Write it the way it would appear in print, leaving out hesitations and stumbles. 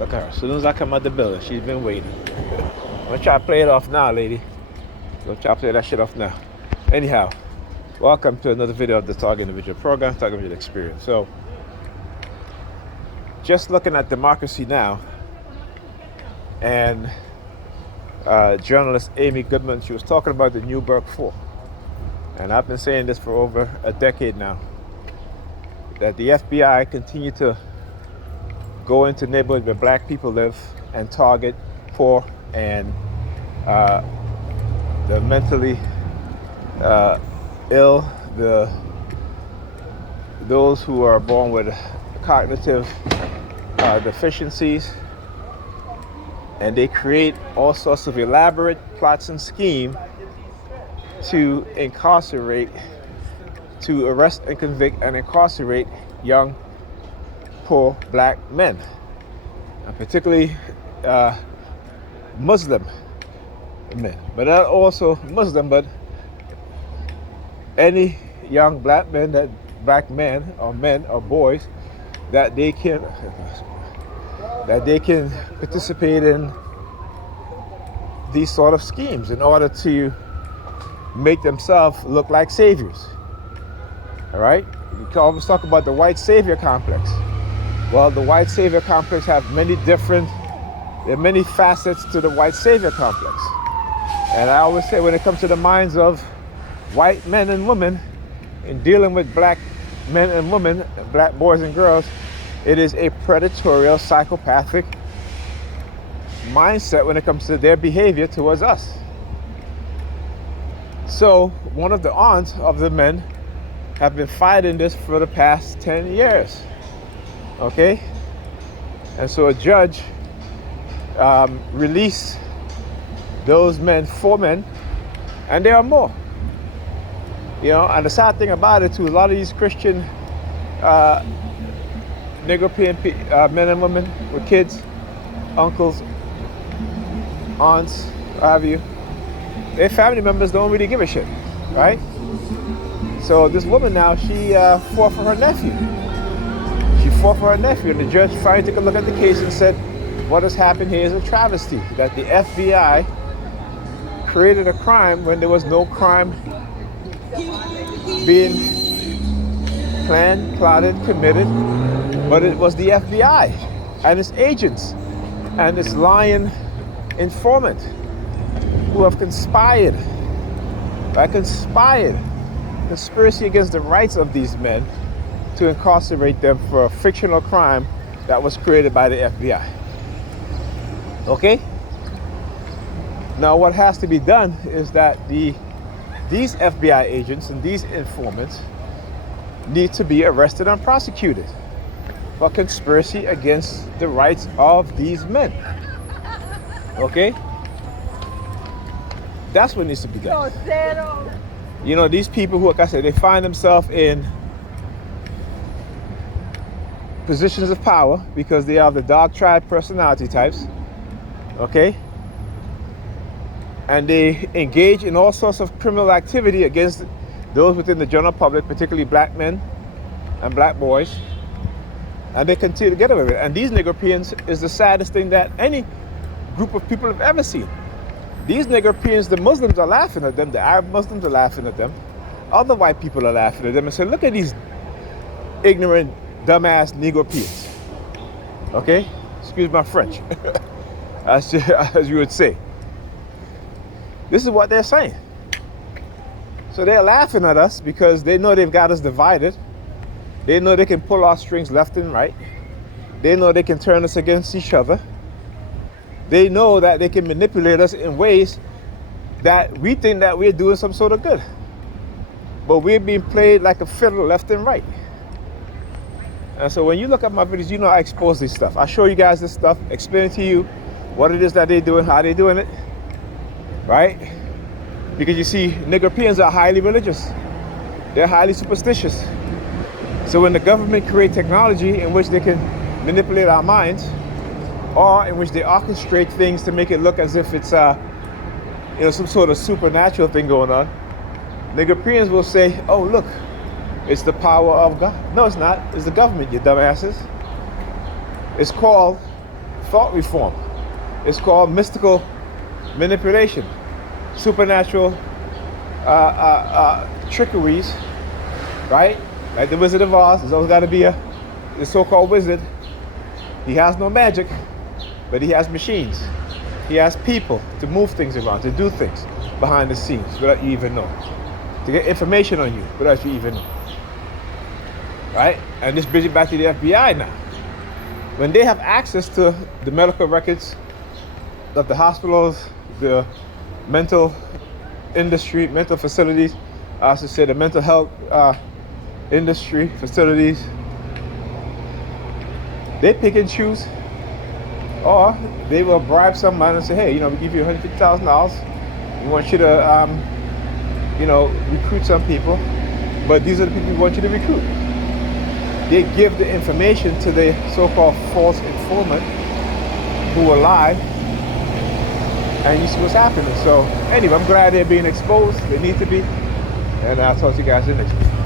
Look at her. As soon as I come out the building, she's been waiting. I'm gonna try to play it off now, lady. Gonna try to play that shit off now. Anyhow, welcome to another video of the Target Individual Program, Target Individual Experience. So, just looking at democracy now, and journalist Amy Goodman, she was talking about the Newburgh 4. And I've been saying this for over a decade now, that the FBI continue to go into neighborhoods where black people live and target poor and the mentally ill, those who are born with cognitive deficiencies, and they create all sorts of elaborate plots and schemes to incarcerate, to arrest and convict and incarcerate young, poor black men, and particularly Muslim men, but not also Muslim, but any young black men or boys that they can participate in these sort of schemes in order to make themselves look like saviors. All right? We can always talk about the white savior complex. Well, the white savior complex have there are many facets to the white savior complex. And I always say, when it comes to the minds of white men and women in dealing with black men and women, black boys and girls, it is a predatorial, psychopathic mindset when it comes to their behavior towards us. So one of the aunts of the men have been fighting this for the past 10 years. Okay? And so a judge released those men, 4 men, and there are more. You know, and the sad thing about it too, a lot of these Christian Negro men and women with kids, uncles, aunts, what have you, their family members don't really give a shit, right? So this woman now, she fought for her nephew. And the judge finally took a look at the case and said, what has happened here is a travesty, that the FBI created a crime when there was no crime being planned, plotted, committed, but it was the FBI and its agents and its lying informant who have conspired conspiracy against the rights of these men to incarcerate them for a fictional crime that was created by the FBI. Okay? Now what has to be done is that these FBI agents and these informants need to be arrested and prosecuted for conspiracy against the rights of these men. Okay? That's what needs to be done. You know, these people who, like I said, they find themselves in positions of power because they are the dog tribe personality types. Okay? And they engage in all sorts of criminal activity against those within the general public, particularly black men and black boys. And they continue to get away with it. And these Negropeans is the saddest thing that any group of people have ever seen. These Negropeans, the Muslims are laughing at them, the Arab Muslims are laughing at them, other white people are laughing at them and say, look at these ignorant, dumbass Negropeans. Okay? Excuse my French, as you would say. This is what they're saying. So they're laughing at us because they know they've got us divided. They know they can pull our strings left and right. They know they can turn us against each other. They know that they can manipulate us in ways that we think that we're doing some sort of good. But we're being played like a fiddle left and right. And so when you look at my videos, you know I expose this stuff. I show you guys this stuff, explain to you what it is that they're doing, how they're doing it. Right? Because you see, Negropeans are highly religious. They're highly superstitious. So when the government create technology in which they can manipulate our minds, or in which they orchestrate things to make it look as if it's some sort of supernatural thing going on, Negropeans will say, oh look, it's the power of God. No, it's not. It's the government, you dumbasses. It's called thought reform. It's called mystical manipulation, supernatural trickeries, right? Like the Wizard of Oz, there's always got to be the so-called wizard. He has no magic, but he has machines. He has people to move things around, to do things behind the scenes without you even know, to get information on you without you even know, right? And this brings it back to the FBI now. When they have access to the medical records of the hospitals, the mental industry, mental facilities, I should say the mental health industry facilities, they pick and choose, or they will bribe somebody and say, hey, we give you $150,000. We want you to, recruit some people, but these are the people we want you to recruit. They give the information to the so-called false informant who will lie, and you see what's happening. So anyway, I'm glad they're being exposed. They need to be. And I'll talk to you guys in the next one.